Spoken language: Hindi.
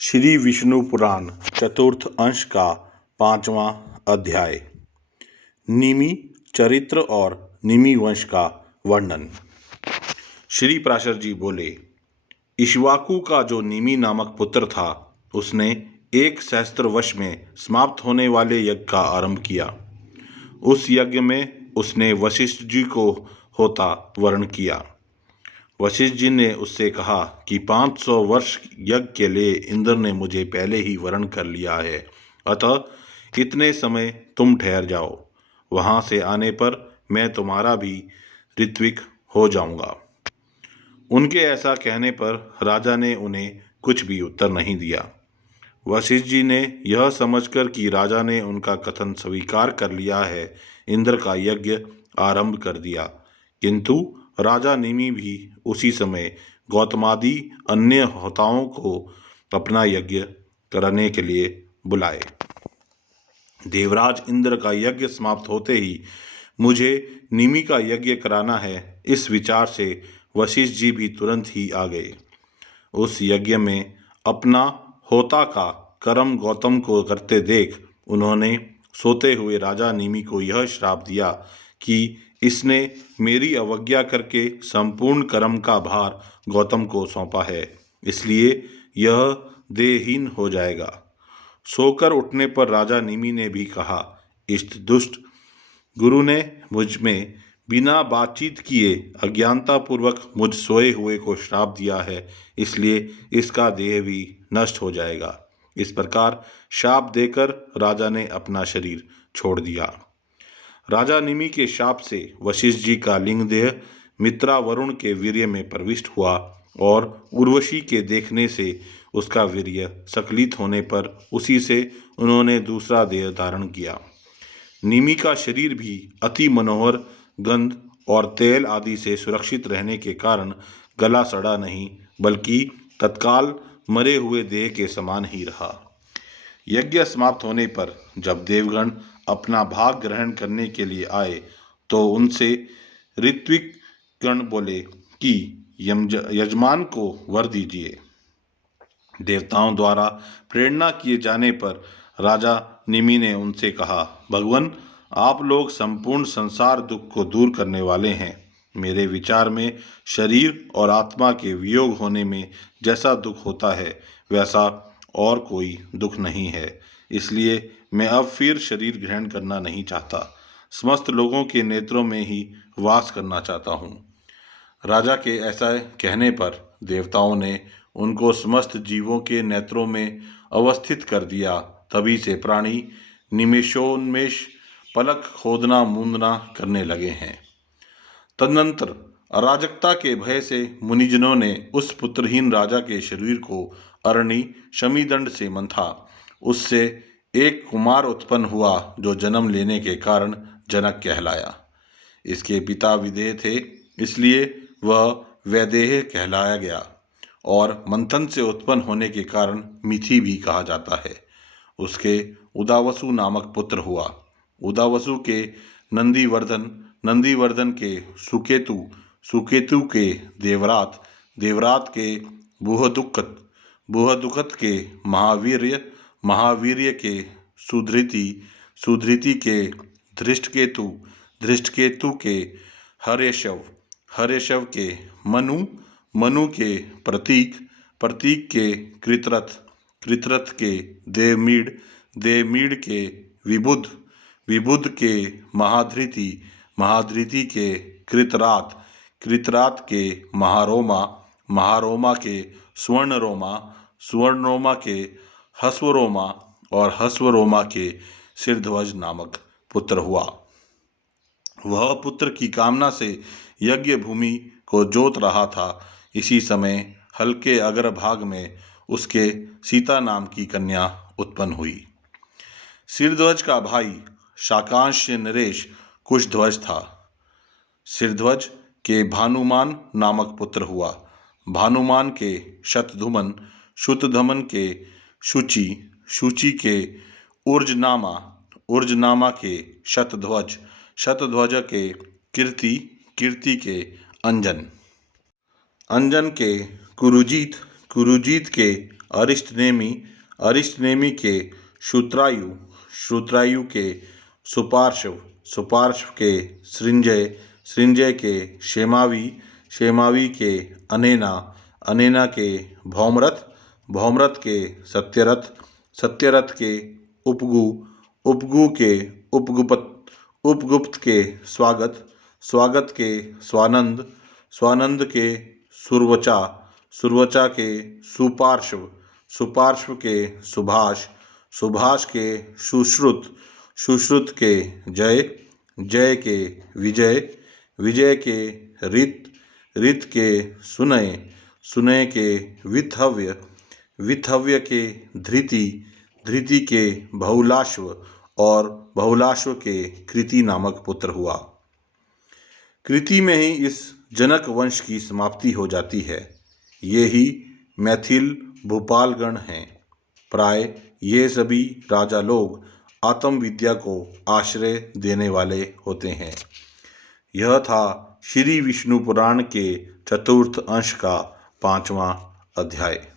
श्री विष्णु पुराण चतुर्थ अंश का 5वां अध्याय। निमि चरित्र और निमि वंश का वर्णन। श्री पराशर जी बोले, इक्ष्वाकु का जो निमि नामक पुत्र था, उसने 1 सहस्त्र वर्ष में समाप्त होने वाले यज्ञ का आरंभ किया। उस यज्ञ में उसने वशिष्ठ जी को होता वर्ण किया। वशिष्ठ जी ने उससे कहा कि 500 वर्ष यज्ञ के लिए इंद्र ने मुझे पहले ही वर्ण कर लिया है, अतः इतने समय तुम ठहर जाओ। वहां से आने पर मैं तुम्हारा भी ऋत्विक हो जाऊंगा। उनके ऐसा कहने पर राजा ने उन्हें कुछ भी उत्तर नहीं दिया। वशिष्ठ जी ने यह समझकर कि राजा ने उनका कथन स्वीकार कर लिया है, इंद्र का यज्ञ आरंभ कर दिया। किंतु राजा निमि भी उसी समय गौतमादि अन्य होताओं को अपना यज्ञ करने के लिए बुलाए। देवराज इंद्र का यज्ञ समाप्त होते ही मुझे निमि का यज्ञ कराना है, इस विचार से वशिष्ठ जी भी तुरंत ही आ गए। उस यज्ञ में अपना होता का कर्म गौतम को करते देख उन्होंने सोते हुए राजा निमि को यह श्राप दिया कि इसने मेरी अवज्ञा करके संपूर्ण कर्म का भार गौतम को सौंपा है, इसलिए यह देहहीन हो जाएगा। सोकर उठने पर राजा निमि ने भी कहा, इष्ट दुष्ट गुरु ने मुझ में बिना बातचीत किए अज्ञानतापूर्वक मुझ सोए हुए को श्राप दिया है, इसलिए इसका देह भी नष्ट हो जाएगा। इस प्रकार शाप देकर राजा ने अपना शरीर छोड़ दिया। राजा निमि के शाप से वशिष्ठ जी का लिंग देह मित्रा वरुण के वीर्य में प्रविष्ट हुआ और उर्वशी के देखने से उसका वीर्य सकलित होने पर उसी से उन्होंने दूसरा देह धारण किया। निमि का शरीर भी अति मनोहर गंध और तेल आदि से सुरक्षित रहने के कारण गला सड़ा नहीं, बल्कि तत्काल मरे हुए देह के समान ही रहा। यज्ञ समाप्त होने पर जब देवगण अपना भाग ग्रहण करने के लिए आए तो उनसे ऋत्विक गण बोले कि यजमान को वर दीजिए। देवताओं द्वारा प्रेरणा किए जाने पर राजा निमि ने उनसे कहा, भगवान, आप लोग संपूर्ण संसार दुख को दूर करने वाले हैं। मेरे विचार में शरीर और आत्मा के वियोग होने में जैसा दुख होता है, वैसा और कोई दुख नहीं है। इसलिए मैं अब फिर शरीर ग्रहण करना नहीं चाहता, समस्त लोगों के नेत्रों में ही वास करना चाहता हूँ। राजा के ऐसा कहने पर देवताओं ने उनको समस्त जीवों के नेत्रों में अवस्थित कर दिया। तभी से प्राणी निमेषोन्मेष पलक खोदना मूंदना करने लगे हैं। तदनंतर अराजकता के भय से मुनिजनों ने उस पुत्रहीन राजा के शरीर को अरणि शमीदंड से मंथा। उससे एक कुमार उत्पन्न हुआ जो जन्म लेने के कारण जनक कहलाया। इसके पिता विदेह थे, इसलिए वह वैदेह कहलाया गया और मंथन से उत्पन्न होने के कारण मिथि भी कहा जाता है। उसके उदावसु नामक पुत्र हुआ। उदावसु के नंदीवर्धन, नंदीवर्धन के सुकेतु, सुकेतु के देवरात, देवरात के बुहदुकत, बुहदुकत के महावीर्य, महावीर्य के सुधृति, सुधृति के धृष्टकेतु, धृष्टकेतु के हर्यशव, हर्यशव के मनु, मनु के प्रतीक, प्रतीक के कृतरथ, कृतरथ के देवमीड, देवमीड के विबुध, विबुध के महाधृति, महाधृति के कृतरात, कृतरात के महारोमा, महारोमा के स्वर्णरोमा, स्वर्णरोमा के हस्वरोमा और हस्वरोमा के सिरध्वज नामक पुत्र हुआ। वह पुत्र की कामना से यज्ञ भूमि को जोत रहा था। इसी समय हल्के अग्रभाग में उसके सीता नाम की कन्या उत्पन्न हुई। सिरध्वज का भाई शाकांश नरेश कुशध्वज था। सिरध्वज के भानुमान नामक पुत्र हुआ। भानुमान के शतधुमन, शुतधमन के शुचि, शुचि के उर्जनामा, उर्जनामा के शतध्वज, शतध्वज के कीर्ति, कीर्ति के अंजन, अंजन के कुरुजीत, कुरुजीत के अरिष्टनेमि, अरिष्टनेमि के श्रुत्रायु, श्रुत्रायु के सुपार्श्व, सुपार्श्व के सृंजय, सृंजय के क्षेमावी, क्षेमावी के अनेना, अनेना के भौमरथ, भौमरथ के सत्यरथ, सत्यरथ के उपगु, उपगु के उपगुप्त, उपगुप्त के स्वागत, स्वागत के स्वानंद, स्वानंद के सुरवचा, सुरवचा के सुपार्श्व, सुपार्श्व के सुभाष, सुभाष के सुश्रुत, सुश्रुत के जय, जय के विजय, विजय के रित, रित के सुनय, सुनय के विथव्य, विथव्य के धृति, धृति के बहुलाश्व और बहुलाश्व के कृति नामक पुत्र हुआ। कृति में ही इस जनक वंश की समाप्ति हो जाती है। ये ही मैथिल भूपालगण हैं। प्राय ये सभी राजा लोग आत्मविद्या को आश्रय देने वाले होते हैं। यह था श्री विष्णु पुराण के चतुर्थ अंश का 5वां अध्याय।